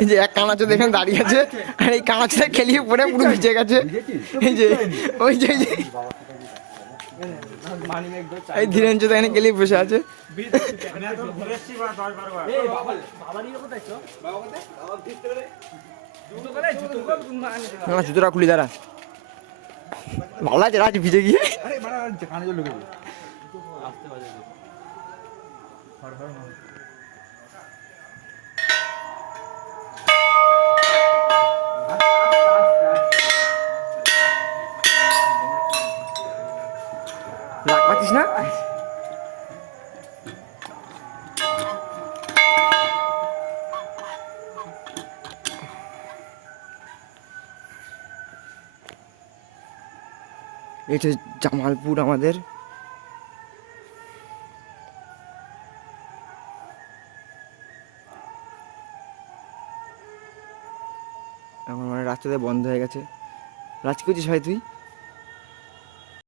এই যে এক কানাচোদ এখানে দাঁড়িয়ে আছে, আর এই কানাচোদা খেলিয়ে পড়ে পুরো ভিজে গেছে। এই যে ওই যে এই ধীরেন চোদ এখানে খেলিয়ে বসে আছে। জুতোটা খুলি দাঁড়া, ভালো লাগছে রাজ ভিজে গিয়ে। রাগ পাচ্ছিস না? এটা জামালপুর আমাদের। এখন মানে রাস্তাতে বন্ধ হয়ে গেছে। রাজ করছিস ভাই তুই?